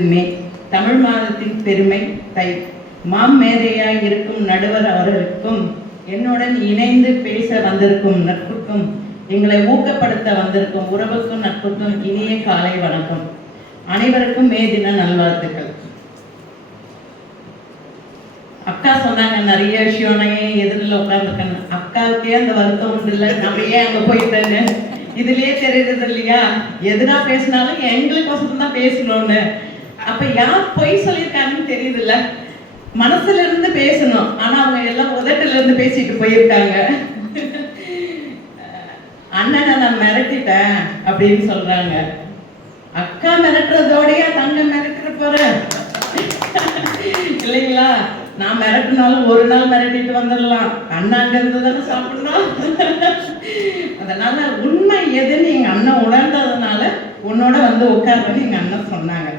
மே தமிழ் மாதத்தின் பெருமை தை மாமேதையாய் இருக்கும் நடுவர் அவர்களுக்கும் என்னுடன் இணைந்து பேச வந்திருக்கும் நட்புக்கும் எங்களை ஊக்கப்படுத்த வந்திருக்கும் உறவுக்கும் நட்புக்கும் இனிய காலை வணக்கம். அனைவருக்கும் மே தின நல்வாழ்த்துக்கள். அக்கா சொன்னாங்க நிறைய விஷயம் நான் எதிரில் உட்காந்துருக்கேன் அக்காவுக்கே அந்த வருத்தம் உண்டு இல்லை. நம்ம ஏன் அங்கே போயிட்டேன்னு? இதுலயே தெரியுது இல்லையா? எதுனா பேசினாலும் எங்களுக்கோசரம் தான் பேசணும்னு. அப்ப யார் பொய் சொல்லியிருக்காங்கன்னு தெரியுதுல்ல? மனசுல இருந்து பேசணும். ஆனா அவங்க எல்லாம் உதட்டுல இருந்து பேசிட்டு போயிருக்காங்க. அண்ணனை நான் மிரட்டிட்டேன் அப்படின்னு சொல்றாங்க. அக்கா மிரட்டுறதோடய தங்க மிரட்டுற போற? இல்லைங்களா? நான் மிரட்டினாலும் ஒரு நாள் மிரட்டிட்டு வந்துடலாம். அண்ணா அங்க இருந்து தானே சாப்பிடணும் அதனால உண்மை எதுன்னு எங்க அண்ணன் உணர்ந்ததுனால உன்னோட வந்து உட்காருன்னு எங்க அண்ணன் சொன்னாங்க.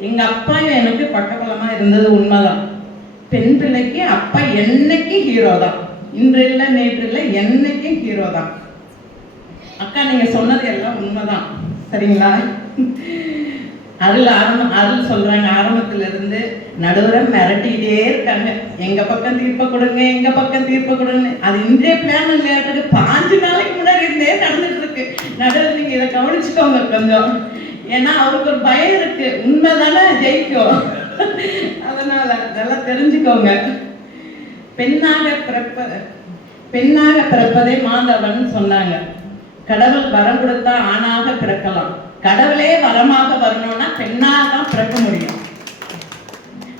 எங்க அப்பா எனக்கு பக்கபலமா இருந்தது உண்மைதான். பெண் பிள்ளைக்கு அப்பா என்னைக்கு ஹீரோ தான். இன்று இல்லை நேற்று இல்லை என்னைக்கும் ஹீரோ தான். அக்கா நீங்க சொன்னது எல்லாம் உண்மைதான். சரிங்களா? அருள் ஆரம்பம் அருள் சொல்றாங்க. ஆரம்பத்துல இருந்து நடுவரை மிரட்டிக்கிட்டே இருக்காங்க. எங்க பக்கம் தீர்ப்பை கொடுங்க எங்க பக்கம் தீர்ப்பை கொடுங்க அது இன்றைய பிளான் இல்லையாட்டுக்கு பாஞ்சு நாளைக்கு முன்னாடி இருந்தே நடந்துட்டு இருக்கு. நடுவர் நீங்க இதை கவனிச்சுக்கோங்க கொஞ்சம். ஏன்னா அவருக்கு ஒரு பயம் இருக்கு. உண்மைதானே? ஜெயிக்கும். அதனால அதெல்லாம் தெரிஞ்சுக்கோங்க. பெண்ணாக பிறப்ப பெண்ணாக பிறப்பதே மாதவன் சொன்னாங்க. கடவுள் வரம் கொடுத்தா ஆணாக பிறக்கலாம். கடவுளே வரமாக வரணும்னா பெண்ணாக தான் பிறக்க முடியும்.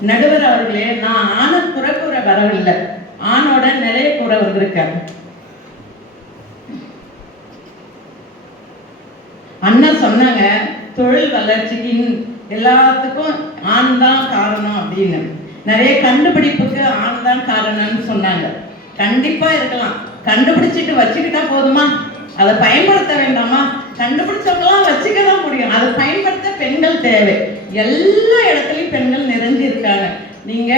நடுவர் அவர்களே நான் ஆணை குறை வரவில்லை. ஆணோட நிறைய குறை வந்திருக்கேன். அண்ணா சொன்னாங்க தொழில் வளர்ச்சிக்கு எல்லாத்துக்கும் ஆண் தான் காரணம் அப்படின்னு. நிறைய கண்டுபிடிப்புக்கு ஆண் தான் காரணம்னு சொன்னாங்க. கண்டிப்பா இருக்கலாம். கண்டுபிடிச்சிட்டு வச்சுக்கிட்டா போதுமா? அதை பயன்படுத்த வேண்டாமா? கண்டுபிடிச்சவங்களாம் வச்சுக்க தான் முடியும். அதை பயன்படுத்த பெண்கள் தேவை. எல்லா இடத்துலையும் பெண்கள் நிறைஞ்சு இருக்காங்க. நீங்க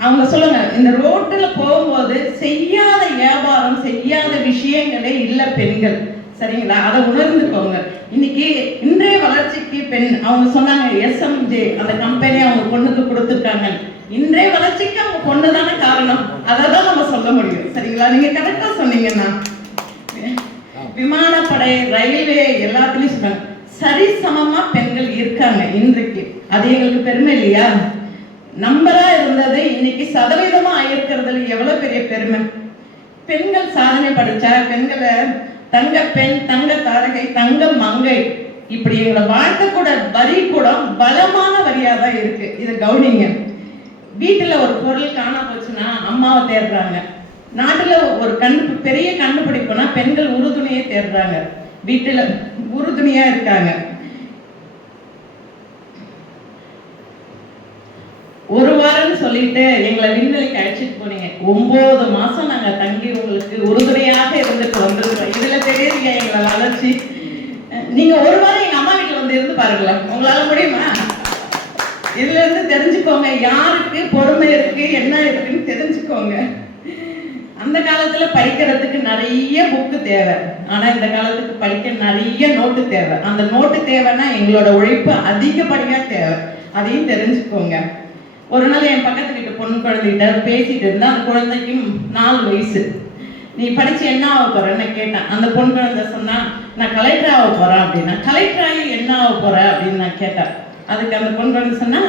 அவங்க சொல்லுங்க இந்த ரோட்டுல போகும்போது செய்யாத வியாபாரம் செய்யாத விஷயங்களே இல்லை பெண்கள். சரிங்களா? அதை உணர்ந்துக்கோங்க. இன்னைக்கு இன்றைய வளர்ச்சிக்கு பெண் அவங்க சொன்னாங்க எஸ்எம்ஜே அந்த கம்பெனி அவங்க பொண்ணுக்கு கொடுத்துருக்காங்க. இன்றைய வளர்ச்சிக்கு அவங்க பொண்ணு தானே காரணம். அதை தான் நம்ம சொல்ல முடியும். சரிங்களா? நீங்க கரெக்டா சொன்னீங்கன்னா விமானப்படை ரயில்வே எல்லாத்துலயும் சொன்னாங்க சரிசமமா பெண்கள் இருக்காங்க இன்றைக்கு. அது எங்களுக்கு பெருமை இல்லையா? நம்பரா இருந்தது இன்னைக்கு சதவீதமா ஆயிருக்கிறதுல எவ்வளவு பெரிய பெருமை? பெண்கள் சாதனை படிச்சா பெண்களை தங்க பெண் தங்க தாரகை தங்க மங்கை. இப்படி எங்களை வாழ்த்த கூட வரி கூட பலமான வரியா தான் இருக்கு. இதை கவனிங்க. வீட்டுல ஒரு பொருள் காண போச்சுன்னா அம்மாவை தேடுறாங்க. நாட்டுல ஒரு கண்டு பெரிய கண்டுபிடிப்புனா பெண்கள் உறுதுணையை தேடுறாங்க. வீட்டுல உறுதுணையா இருக்காங்க. ஒரு வாரம்னு சொல்லிட்டு எங்களை விண்வெளிக்கு அழைச்சிட்டு போனீங்க. ஒன்பது மாசம் நாங்க தங்கி உங்களுக்கு உறுதுணையாக இருந்துட்டு வந்திருக்கோம். இதுல வளர்ச்சி நீங்க ஒரு வாரம் எங்க அம்மா வீட்டுல வந்து இருந்து பாருங்களேன். உங்களால முடியுமா? இதுல இருந்து தெரிஞ்சுக்கோங்க யாருக்கு பொறுமை இருக்கு என்ன இருக்குன்னு தெரிஞ்சுக்கோங்க. அந்த காலத்துல படிக்கிறதுக்கு நிறைய புக்கு தேவை. ஆனா இந்த காலத்துக்கு படிக்க நிறைய நோட்டு தேவை. அந்த நோட்டு தேவைன்னா எங்களோட உழைப்பு அதிகப்படியா தேவை. அதையும் தெரிஞ்சுக்கோங்க. ஒரு நாள் என் பக்கத்து வீட்டு பொண்ணு குழந்தைகிட்ட பேசிட்டு இருந்தா அந்த குழந்தைக்கும் நாலு வயசு. நீ படிச்சு என்ன ஆக போறேன்னு கேட்டேன். அந்த பொண்ணு குழந்தை சொன்னா நான் கலெக்டர் ஆக போறேன் அப்படின்னா கலெக்டர் ஆகி என்ன ஆக போற? அப்படின்னு நான் கேட்டேன். அதுக்கு அந்த பொண்ணு குழந்தை சொன்னா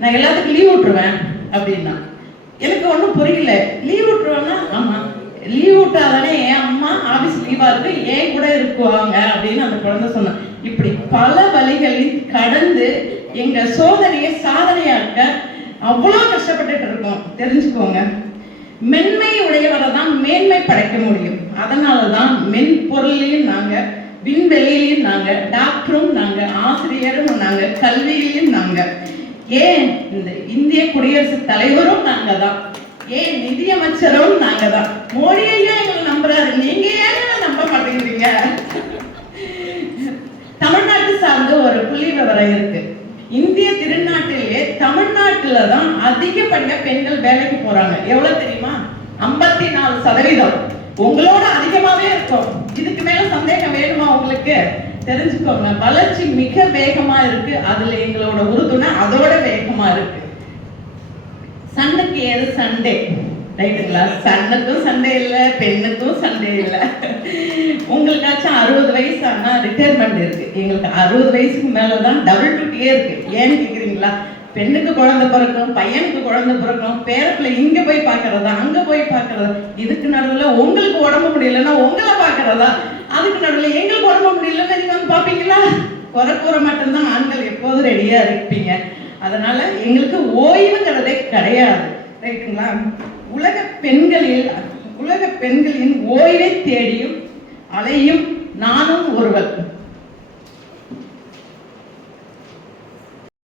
நான் எல்லாத்துக்கும் லீவ் விட்டுருவேன் அப்படின்னா. எனக்கு ஒன்றும் புரியல. லீவ் விட்டுருவேன்னா ஆமா லீவ் விட்டாதானே என் அம்மா ஆபீஸ் லீவா இருக்கு ஏன் கூட இருக்குவாங்க? அப்படின்னு அந்த குழந்தை சொன்னான் இப்படி பல வழிகளில் கடந்து எங்க சோதனையை சாதனையாக்க அவ்வளோ கஷ்டப்பட்டுட்டு இருக்கோம். தெரிஞ்சுக்கோங்க. மென்மை உடையவரை தான் மேன்மை படைக்க முடியும். அதனால தான் மென்பொருளையும் நாங்க விண்வெளியிலையும் நாங்க டாக்டரும் நாங்க ஆசிரியரும் நாங்க கல்வியிலையும் நாங்க. ஏன் இந்த இந்திய குடியரசுத் தலைவரும் நாங்க தான் ஏன் நிதியமைச்சரும் நாங்க தான் மோடி ஐயா எங்களை நம்புறாரு. நீங்க ஏன் நம்ப மாட்டேங்கிறீங்க? தமிழ்நாட்டு சார்ந்த ஒரு புள்ளி விவரம் இருக்கு. இந்திய திருநாட்டில் தமிழ்நாட்டில் தான் அதிகப்படியா பெண்கள் வேலைக்கு போறாங்க. எவ்வளவு தெரியுமா? ஐம்பத்தி நாலு சதவீதம். உங்களோட அதிகமாவே இருக்கும். இதுக்கு மேல சந்தேகம் வேணுமா உங்களுக்கு? தெரிஞ்சுக்கோங்க. வளர்ச்சி மிக வேகமா இருக்கு. அதுல எங்களோட உறுதுணை அதோட வேகமா இருக்கு. சண்டைக்கு ஏது சண்டே? ரைட்டுங்களா சண்ணுக்கும் சண்டே இல்லை பெண்ணுக்கும் சண்டே இல்லை. உங்களுக்காச்சும் அறுபது வயசு ஆனா ரிட்டையர்மெண்ட் இருக்கு. எங்களுக்கு அறுபது வயசுக்கு மேலே தான் டபுள் டியூட்டியே இருக்கு. ஏன்னு கேக்குறீங்களா? பெண்ணுக்கு குழந்தை பிறக்கணும் பையனுக்கு குழந்தை பிறக்கணும் பேரப்புல இங்க போய் பார்க்கறதா அங்க போய் பார்க்கறதா இதுக்கு நடுவில் உங்களுக்கு உடம்பு முடியலன்னா உங்களை பார்க்கறதா அதுக்கு நடுவில் எங்களுக்கு உடம்பு முடியலன்னா நீங்க வந்து பாப்பீங்களா குறை கூற மட்டும்தான் ஆண்கள் எப்போதும் ரெடியா இருப்பீங்க. அதனால எங்களுக்கு ஓய்வுங்கிறதே கிடையாது. ரைட்டுங்களா? உலக பெண்களில் உலக பெண்களின் ஓய்வை தேடியும் அலையும் நானும் ஒருவள்